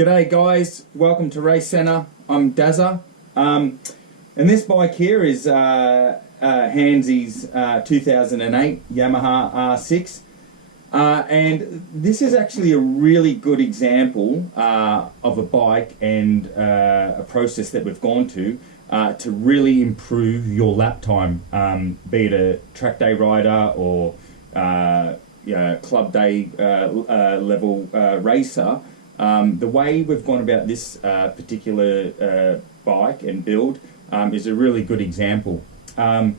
G'day guys, welcome to Race Centre. I'm Dazza, and this bike here is Hansy's 2008 Yamaha R6, and this is actually a really good example of a bike and a process that we've gone to really improve your lap time, be it a track day rider or club day level racer. The way we've gone about this particular bike and build is a really good example. I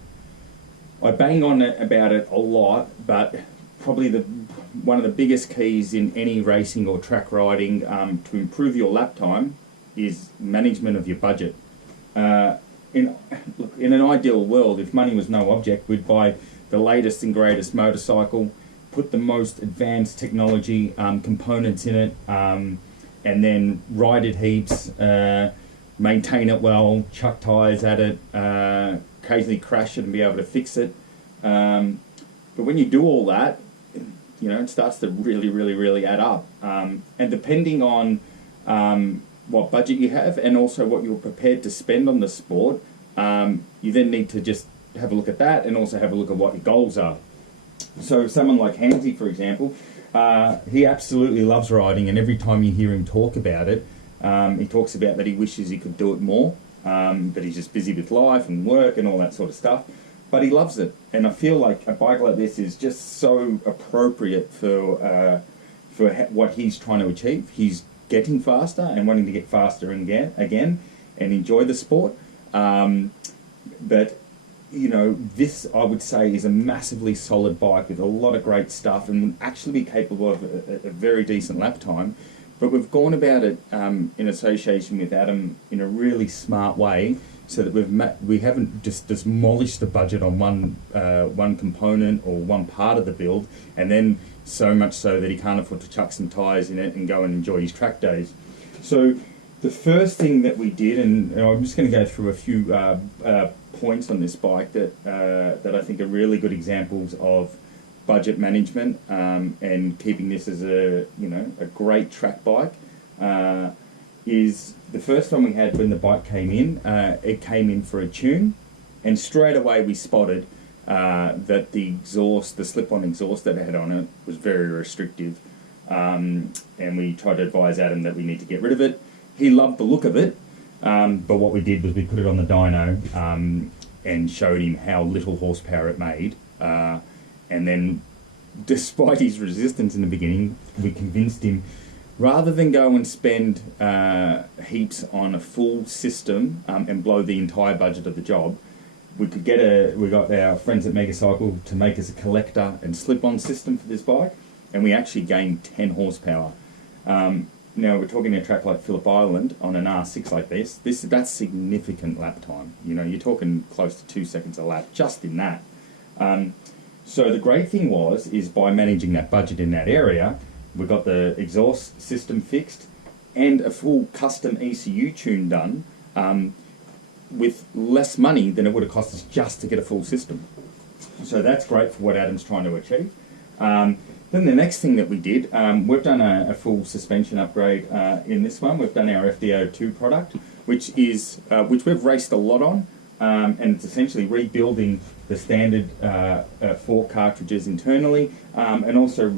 bang on about it a lot, but probably one of the biggest keys in any racing or track riding to improve your lap time is management of your budget. In an ideal world, if money was no object, we'd buy the latest and greatest motorcycle, put the most advanced technology components in it, and then ride it heaps, maintain it well, chuck tyres at it, occasionally crash it and be able to fix it. But when you do all that, it starts to really add up. And depending on what budget you have and also what you're prepared to spend on the sport, you then need to just have a look at that and also have a look at what your goals are. So someone like Hansy, for example, he absolutely loves riding, and every time you hear him talk about it, he talks about that he wishes he could do it more, but he's just busy with life and work and all that sort of stuff. But he loves it, and I feel like a bike like this is just so appropriate for what he's trying to achieve. He's getting faster and wanting to get faster again and enjoy the sport. But this, I would say, is a massively solid bike with a lot of great stuff and would actually be capable of a very decent lap time. But we've gone about it in association with Adam in a really smart way, so that we haven't just demolished the budget on one component or one part of the build, and then so much so that he can't afford to chuck some tyres in it and go and enjoy his track days. So the first thing that we did, and I'm just going to go through a few points on this bike that I think are really good examples of budget management and keeping this as a great track bike. Is the first one we had when the bike came in. It came in for a tune, and straight away we spotted that the slip-on exhaust that it had on it was very restrictive, and we tried to advise Adam that we need to get rid of it. He loved the look of it, but what we did was we put it on the dyno and showed him how little horsepower it made, and then, despite his resistance in the beginning, we convinced him, rather than go and spend heaps on a full system and blow the entire budget of the job, we got our friends at Megacycle to make us a collector and slip-on system for this bike, and we actually gained 10 horsepower. Now we're talking a track like Phillip Island on an R6 like that's significant lap time. You're talking close to 2 seconds a lap just in that. So the great thing is by managing that budget in that area, we got the exhaust system fixed and a full custom ECU tune done with less money than it would have cost us just to get a full system. So that's great for what Adam's trying to achieve. Then the next thing that we did, we've done a full suspension upgrade in this one. We've done our FDO2 product, which we've raced a lot on, and it's essentially rebuilding the standard fork cartridges internally, and also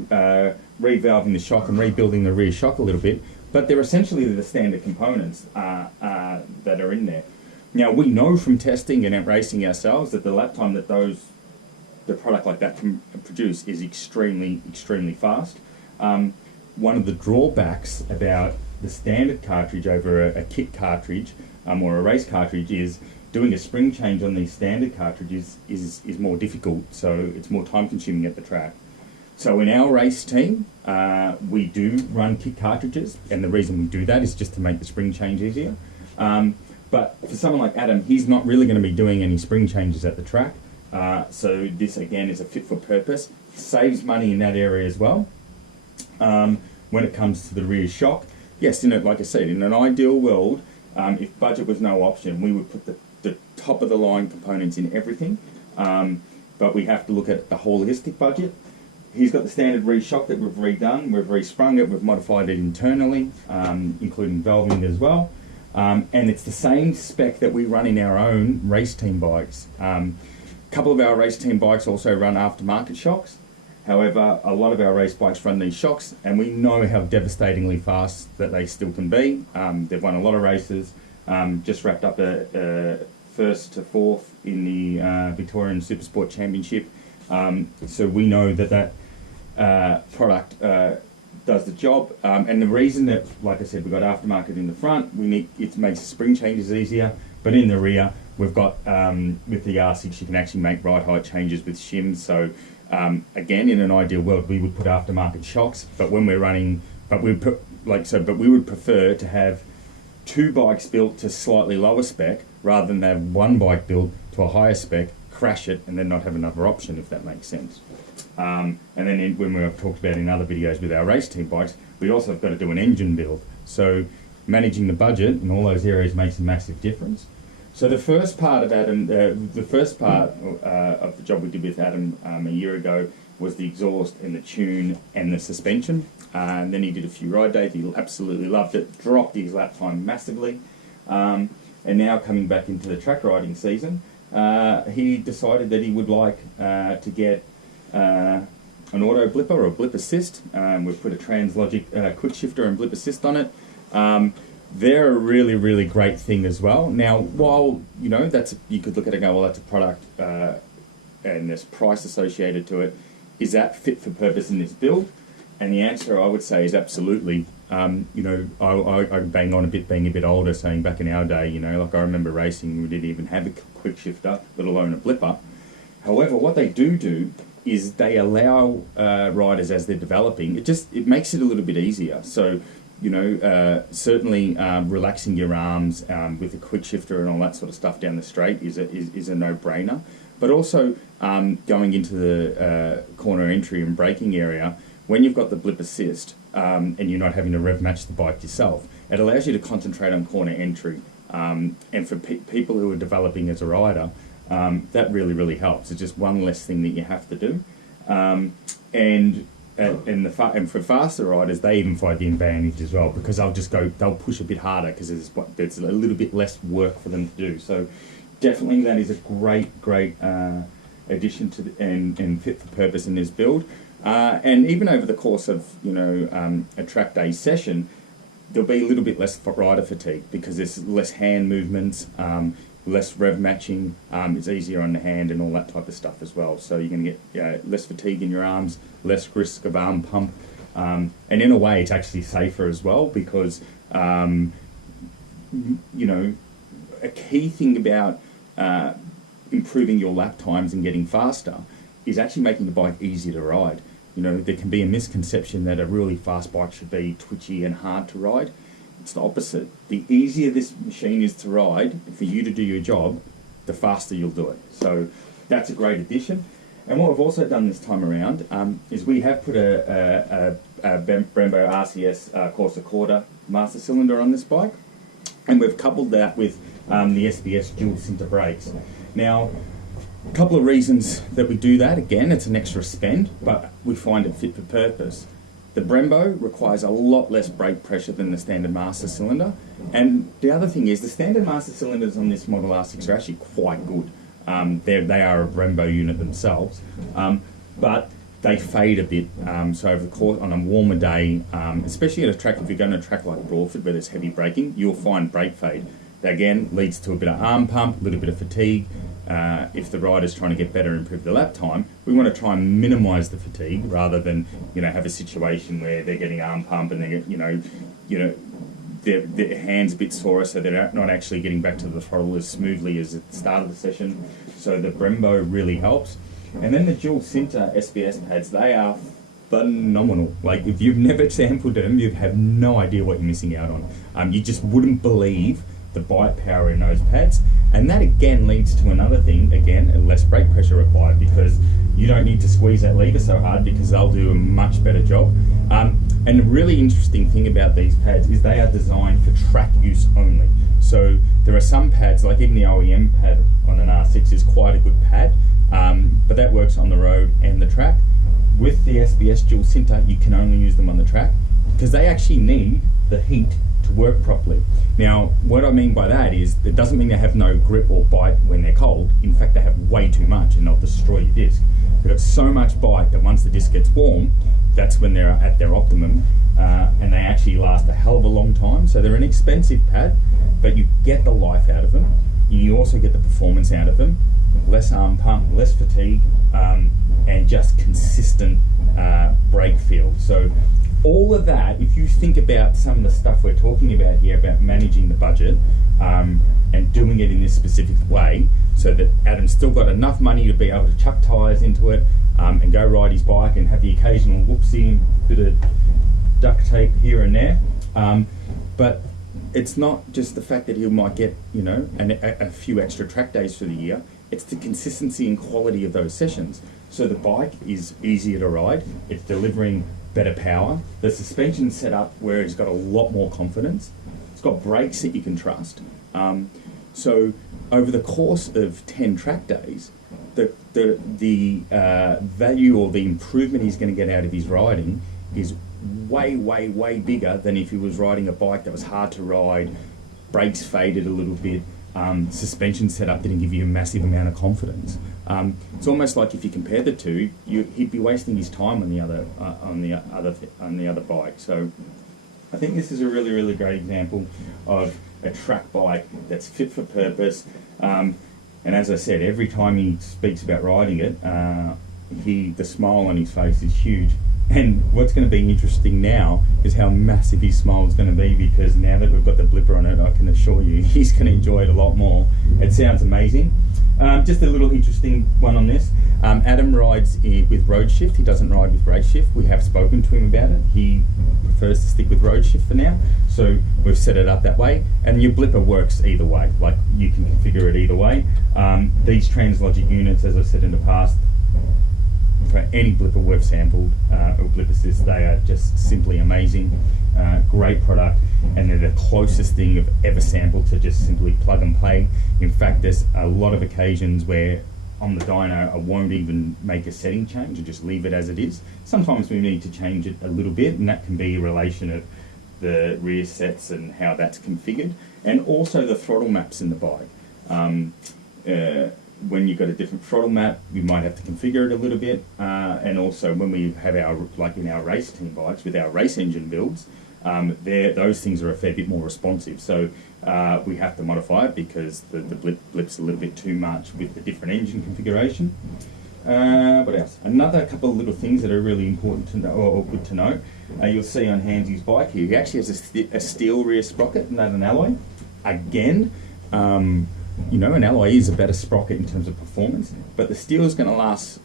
revalving the shock and rebuilding the rear shock a little bit. But they're essentially the standard components that are in there. Now, we know from testing and racing ourselves that the lap time that the product like that can produce is extremely fast. One of the drawbacks about the standard cartridge over a kit cartridge or a race cartridge is doing a spring change on these standard cartridges is more difficult, so it's more time consuming at the track. So in our race team, we do run kit cartridges, and the reason we do that is just to make the spring change easier. But for someone like Adam, he's not really going to be doing any spring changes at the track. So this again is a fit for purpose, saves money in that area as well. When it comes to the rear shock, yes, like I said, in an ideal world, if budget was no option, we would put the top of the line components in everything, but we have to look at the holistic budget. He's got the standard reshock that we've redone. We've resprung it. We've modified it internally, including valving as well. And it's the same spec that we run in our own race team bikes. A couple of our race team bikes also run aftermarket shocks. However, a lot of our race bikes run these shocks, and we know how devastatingly fast that they still can be. They've won a lot of races. Just wrapped up a first to fourth in the Victorian Supersport Championship. So we know that product does the job, and the reason that, like I said, we've got aftermarket in the front, it makes the spring changes easier, but in the rear we've got with the R6 you can actually make ride height changes with shims. So again, in an ideal world we would put aftermarket shocks, but when we're running, but we would prefer to have two bikes built to slightly lower spec rather than have one bike built to a higher spec, crash it, and then not have another option, if that makes sense. And then when we've talked about in other videos with our race team bikes, we also have got to do an engine build. So managing the budget in all those areas makes a massive difference. So the first part of Adam, of the job we did with Adam a year ago was the exhaust and the tune and the suspension. And then he did a few ride days. He absolutely loved it, dropped his lap time massively. And now coming back into the track riding season, he decided that he would like to get an auto blipper or a blip assist. We've put a Translogic quick shifter and blip assist on it. They're a really, really great thing as well. Now, while you know you could look at it and go, well, that's a product and there's price associated to it. Is that fit for purpose in this build? And the answer I would say is absolutely. I bang on a bit being a bit older, saying back in our day, like I remember racing, we didn't even have a quick shifter, let alone a blipper. However, what they do is they allow riders as they're developing, it makes it a little bit easier. So, certainly relaxing your arms with a quick shifter and all that sort of stuff down the straight is a no-brainer. But also going into the corner entry and braking area, when you've got the blip assist and you're not having to rev match the bike yourself, it allows you to concentrate on corner entry. And for people who are developing as a rider, that really, really helps. It's just one less thing that you have to do. And for faster riders, they even find the advantage as well, because they'll push a bit harder because there's a little bit less work for them to do. So definitely that is a great addition to and fit for purpose in this build. And even over the course of a track day session, there'll be a little bit less rider fatigue because there's less hand movements, less rev matching, it's easier on the hand and all that type of stuff as well. So you're going to get less fatigue in your arms, less risk of arm pump, and in a way it's actually safer as well because, a key thing about improving your lap times and getting faster is actually making the bike easier to ride. There can be a misconception that a really fast bike should be twitchy and hard to ride. It's the opposite. The easier this machine is to ride, for you to do your job, the faster you'll do it. So that's a great addition. And what we've also done this time around is we have put a Brembo RCS Corsa Quarter master cylinder on this bike, and we've coupled that with the SBS dual sinter brakes. Now, a couple of reasons that we do that. Again, it's an extra spend, but we find it fit for purpose. The Brembo requires a lot less brake pressure than the standard master cylinder. And the other thing is the standard master cylinders on this Model R6 are actually quite good. They are a Brembo unit themselves, but they fade a bit. So over the course, on a warmer day, especially at a track, if you're going to a track like Broadford where there's heavy braking, you'll find brake fade. That again leads to a bit of arm pump, a little bit of fatigue. If the rider's trying to get better and improve the lap time, we want to try and minimise the fatigue rather than have a situation where they're getting arm pump and they're their hands a bit sore, so they're not actually getting back to the throttle as smoothly as at the start of the session. So the Brembo really helps. And then the dual sinter SBS pads, they are phenomenal. Like if you've never sampled them, you have no idea what you're missing out on. You just wouldn't believe the bite power in those pads, and that again leads to another thing, less brake pressure required because you don't need to squeeze that lever so hard because they'll do a much better job. And the really interesting thing about these pads is they are designed for track use only. So there are some pads, like even the OEM pad on an R6 is quite a good pad, but that works on the road and the track. with the SBS dual sinter, you can only use them on the track because they actually need the heat to work properly. Now, what I mean by that is it doesn't mean they have no grip or bite when they're cold. In fact, they have way too much and they'll destroy your disc. They've got so much bite that once the disc gets warm, that's when they're at their optimum, and they actually last a hell of a long time. So they're an expensive pad, but you get the life out of them. You also get the performance out of them, less arm pump, less fatigue, and just consistent brake feel. So all of that, if you think about some of the stuff we're talking about here about managing the budget and doing it in this specific way, so that Adam's still got enough money to be able to chuck tyres into it and go ride his bike and have the occasional whoopsie, bit of duct tape here and there. But it's not just the fact that he might get, you know, a few extra track days for the year. It's the consistency and quality of those sessions. So the bike is easier to ride. It's delivering better power. The suspension's set up where it's got a lot more confidence. It's got brakes that you can trust. So over the course of 10 track days, the value or the improvement he's going to get out of his riding is way, way, way bigger than if he was riding a bike that was hard to ride, brakes faded a little bit, suspension setup didn't give you a massive amount of confidence. It's almost like if you compare the two, he'd be wasting his time on the other bike. So I think this is a really, really great example of a track bike that's fit for purpose. And as I said, every time he speaks about riding it, the smile on his face is huge. And what's going to be interesting now is how massive his smile is going to be, because now that we've got the blipper on it, I can assure you he's going to enjoy it a lot more. It sounds amazing. Just a little interesting one on this. Adam rides with road shift. He doesn't ride with race shift. We have spoken to him about it. He prefers to stick with road shift for now. So we've set it up that way. And your blipper works either way. Like, you can configure it either way. These Translogic units, as I've said in the past, for any blipper we've sampled, or blipper systems, they are just simply amazing. Great product, and they're the closest thing I've ever sampled to just simply plug and play. In fact, there's a lot of occasions where on the dyno I won't even make a setting change and just leave it as it is. Sometimes we need to change it a little bit, and that can be a relation of the rear sets and how that's configured, and also the throttle maps in the bike. When you've got a different throttle map, we might have to configure it a little bit, and also when we have like in our race team bikes with our race engine builds, those things are a fair bit more responsive. So we have to modify it because the blip's a little bit too much with the different engine configuration. What else? Another couple of little things that are really important to know, or good to know. You'll see on Hansy's bike here, he actually has a steel rear sprocket, not an alloy. Again, you know, an alloy is a better sprocket in terms of performance, but the steel is going to last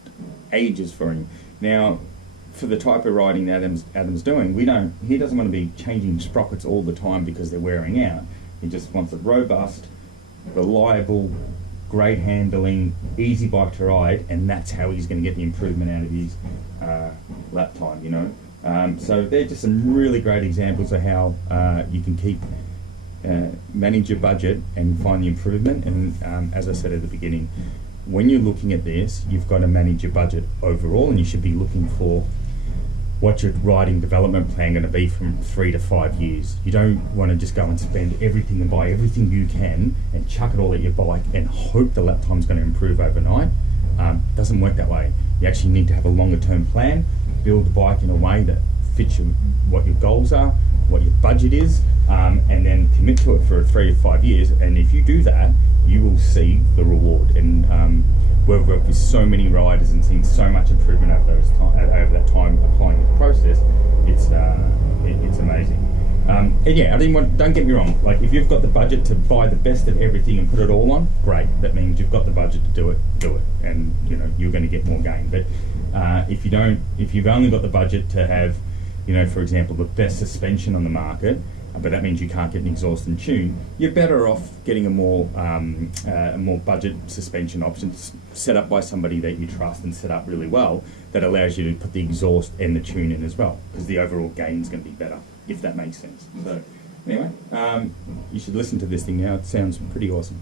ages for him. Now, for the type of riding that Adam's doing, he doesn't want to be changing sprockets all the time because they're wearing out. He just wants a robust, reliable, great handling, easy bike to ride, and that's how he's going to get the improvement out of his lap time, you know. So they're just some really great examples of how you can manage your budget and find the improvement. And as I said at the beginning, when you're looking at this, you've got to manage your budget overall, and you should be looking for what your riding development plan going to be from 3 to 5 years. You don't want to just go and spend everything and buy everything you can and chuck it all at your bike and hope the lap time's going to improve overnight. It doesn't work that way. You actually need to have a longer term plan, build the bike in a way that fits what your goals are, what your budget is, and then commit to it for 3 to 5 years. And if you do that, you will see the reward. And we've worked with so many riders and seen so much improvement over that time applying the process. It's amazing. And yeah, don't get me wrong. Like, if you've got the budget to buy the best of everything and put it all on, great. That means you've got the budget to do it, and you know you're going to get more gain. But if you don't, if you've only got the budget to have, you know, for example, the best suspension on the market, but that means you can't get an exhaust and tune, you're better off getting a more budget suspension option set up by somebody that you trust and set up really well, that allows you to put the exhaust and the tune in as well, because the overall gain is going to be better, if that makes sense. So anyway, you should listen to this thing now. It sounds pretty awesome.